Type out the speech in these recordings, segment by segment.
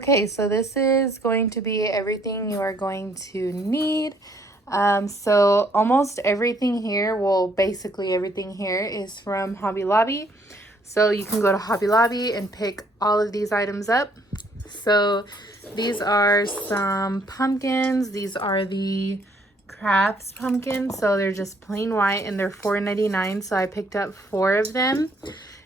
Okay, so this is going to be everything you are going to need. So almost everything here, well, basically everything here is from Hobby Lobby. So you can go to Hobby Lobby and pick all of these items up. So these are some pumpkins. These are the crafts pumpkins. So they're just plain white and they're $4.99. So I picked up 4 of them.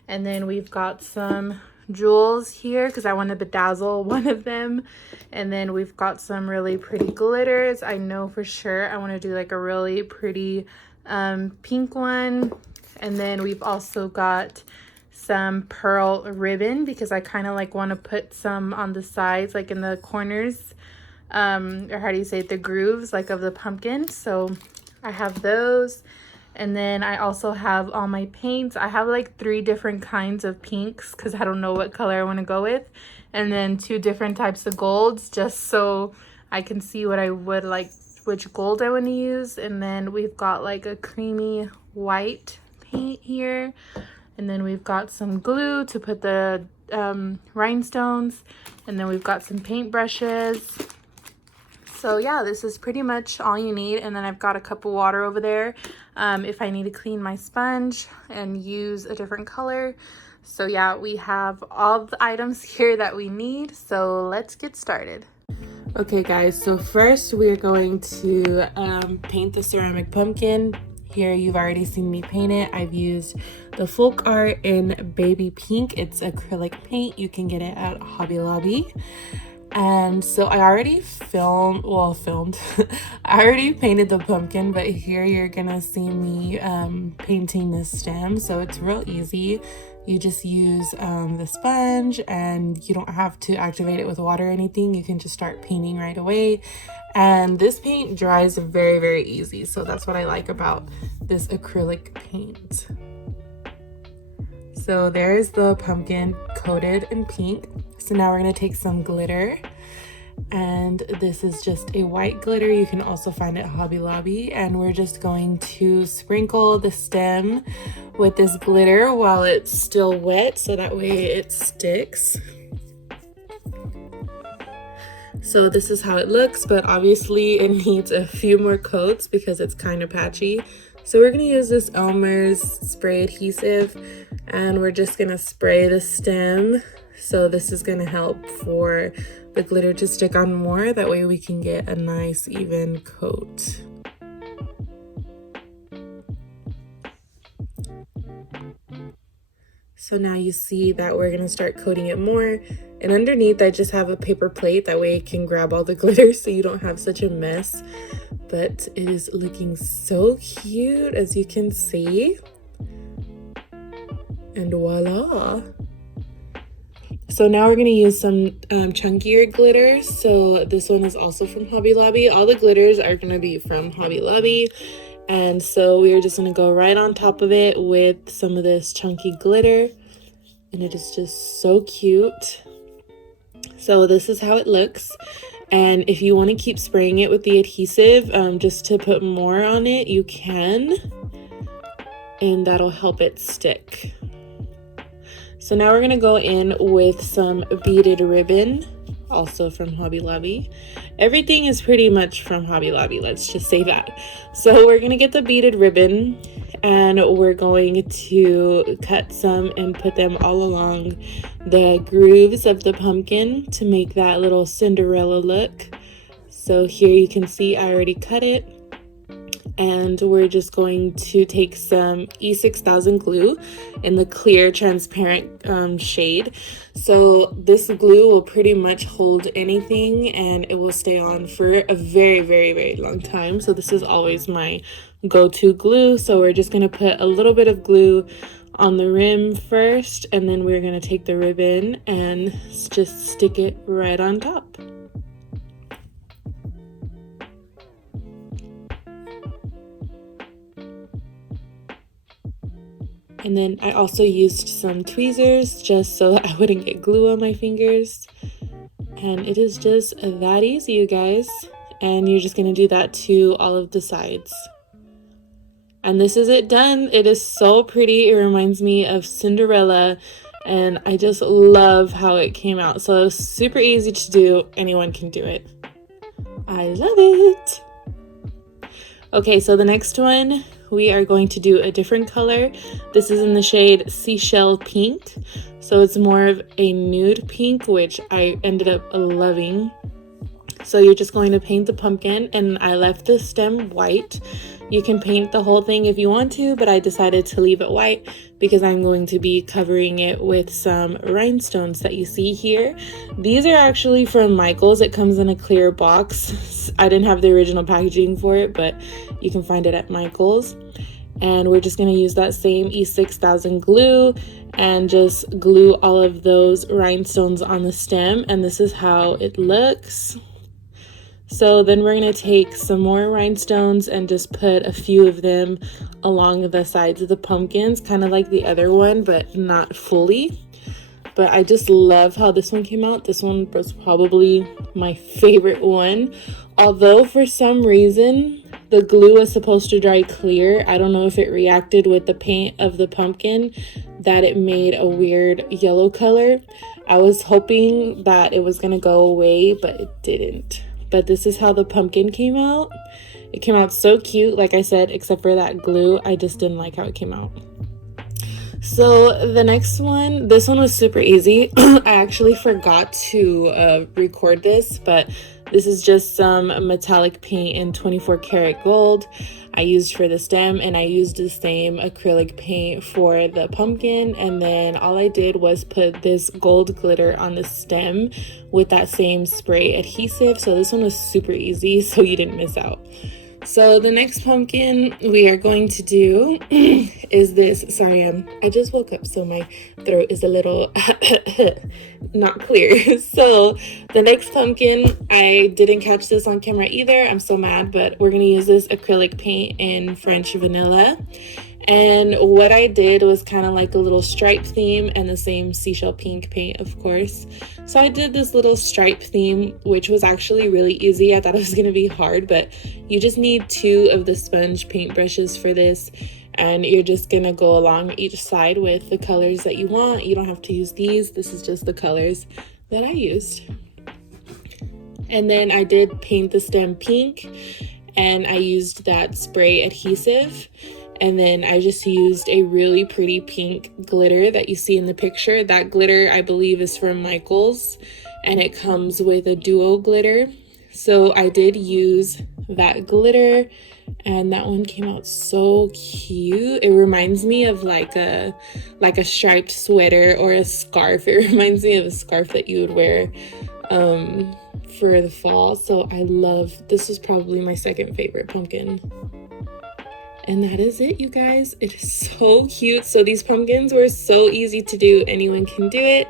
And then we've got some jewels here because I want to bedazzle one of them. And then we've got some really pretty glitters. I know for sure I want to do like a really pretty pink one. And then we've also got some pearl ribbon because I kind of like want to put some on the sides, like in the corners, or how do you say it, the grooves like of the pumpkin. So I have those. And then I also have all my paints. I have like 3 different kinds of pinks because I don't know what color I want to go with. And then 2 different types of golds just so I can see what I would like, which gold I want to use. And then we've got like a creamy white paint here. And then we've got some glue to put the rhinestones. And then we've got some paint brushes. So yeah, this is pretty much all you need. And then I've got a cup of water over there if I need to clean my sponge and use a different color. So yeah, we have all the items here that we need. So let's get started. Okay guys, so first we're going to paint the ceramic pumpkin. Here you've already seen me paint it. I've used the folk art in baby pink. It's acrylic paint. You can get it at Hobby Lobby. And so I already filmed I already painted the pumpkin, but here you're gonna see me painting the stem. So it's real easy. You just use the sponge and you don't have to activate it with water or anything. You can just start painting right away. And this paint dries very, very easy. So that's what I like about this acrylic paint. So there's the pumpkin coated in pink. So now we're going to take some glitter, and this is just a white glitter. You can also find it at Hobby Lobby, and we're just going to sprinkle the stem with this glitter while it's still wet so that way it sticks. So this is how it looks, but obviously it needs a few more coats because it's kind of patchy. So we're going to use this Elmer's spray adhesive, and we're just going to spray the stem. So this is going to help for the glitter to stick on more. That way we can get a nice even coat. So now you see that we're going to start coating it more. And underneath I just have a paper plate. That way it can grab all the glitter so you don't have such a mess. But it is looking so cute, as you can see. And voila! So now we're going to use some chunkier glitter. So this one is also from Hobby Lobby. All the glitters are going to be from Hobby Lobby. And so we're just going to go right on top of it with some of this chunky glitter. And it is just so cute. So this is how it looks. And if you want to keep spraying it with the adhesive, just to put more on it, you can. And that'll help it stick. So now we're going to go in with some beaded ribbon, also from Hobby Lobby. Everything is pretty much from Hobby Lobby, let's just say that. So we're going to get the beaded ribbon, and we're going to cut some and put them all along the grooves of the pumpkin to make that little Cinderella look. So here you can see I already cut it. And we're just going to take some E6000 glue in the clear transparent shade. So this glue will pretty much hold anything, and it will stay on for a very, very, very long time. So this is always my go-to glue. So we're just going to put a little bit of glue on the rim first, and then we're going to take the ribbon and just stick it right on top. And then I also used some tweezers just so I wouldn't get glue on my fingers. And it is just that easy, you guys. And you're just going to do that to all of the sides. And this is it done. It is so pretty. It reminds me of Cinderella. and I just love how it came out. So super easy to do. Anyone can do it. I love it. Okay, so the next one, we are going to do a different color. This is in the shade Seashell Pink. So it's more of a nude pink, which I ended up loving. So you're just going to paint the pumpkin, and I left the stem white. You can paint the whole thing if you want to, but I decided to leave it white because I'm going to be covering it with some rhinestones that you see here. These are actually from Michael's. It comes in a clear box. I didn't have the original packaging for it, but you can find it at Michael's. And we're just going to use that same E6000 glue and just glue all of those rhinestones on the stem, and this is how it looks. So then we're going to take some more rhinestones and just put a few of them along the sides of the pumpkins, kind of like the other one, but not fully. But I just love how this one came out. This one was probably my favorite one. Although for some reason, the glue was supposed to dry clear. I don't know if it reacted with the paint of the pumpkin that it made a weird yellow color. I was hoping that it was going to go away, but it didn't. But this is how the pumpkin came out. It came out so cute, like I said, except for that glue. I just didn't like how it came out. So the next one, this one was super easy. I actually forgot to record this, but this is just some metallic paint in 24 karat gold I used for the stem, and I used the same acrylic paint for the pumpkin, and then all I did was put this gold glitter on the stem with that same spray adhesive. So this one was super easy, so you didn't miss out. So the next pumpkin we are going to do is this. Sorry, I just woke up, so my throat is a little not clear. So the next pumpkin, I didn't catch this on camera either. I'm so mad, but we're gonna use this acrylic paint in French Vanilla. And what I did was kind of like a little stripe theme and the same seashell pink paint, of course. So I did this little stripe theme, which was actually really easy. I thought it was going to be hard, but you just need 2 of the sponge paint brushes for this. And you're just going to go along each side with the colors that you want. You don't have to use these. This is just the colors that I used. And then I did paint the stem pink, and I used that spray adhesive. And then I just used a really pretty pink glitter that you see in the picture. That glitter, I believe, is from Michael's, and it comes with a duo glitter. So I did use that glitter, and that one came out so cute. It reminds me of like a striped sweater or a scarf. It reminds me of a scarf that you would wear for the fall. So I love, this is probably my second favorite pumpkin. And that is it, you guys. It is so cute. So these pumpkins were so easy to do. Anyone can do it.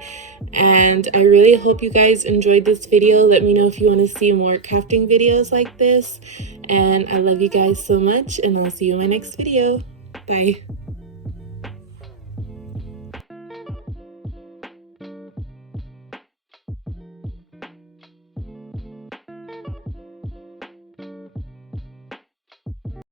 And I really hope you guys enjoyed this video. Let me know if you want to see more crafting videos like this. And I love you guys so much, and I'll see you in my next video. Bye.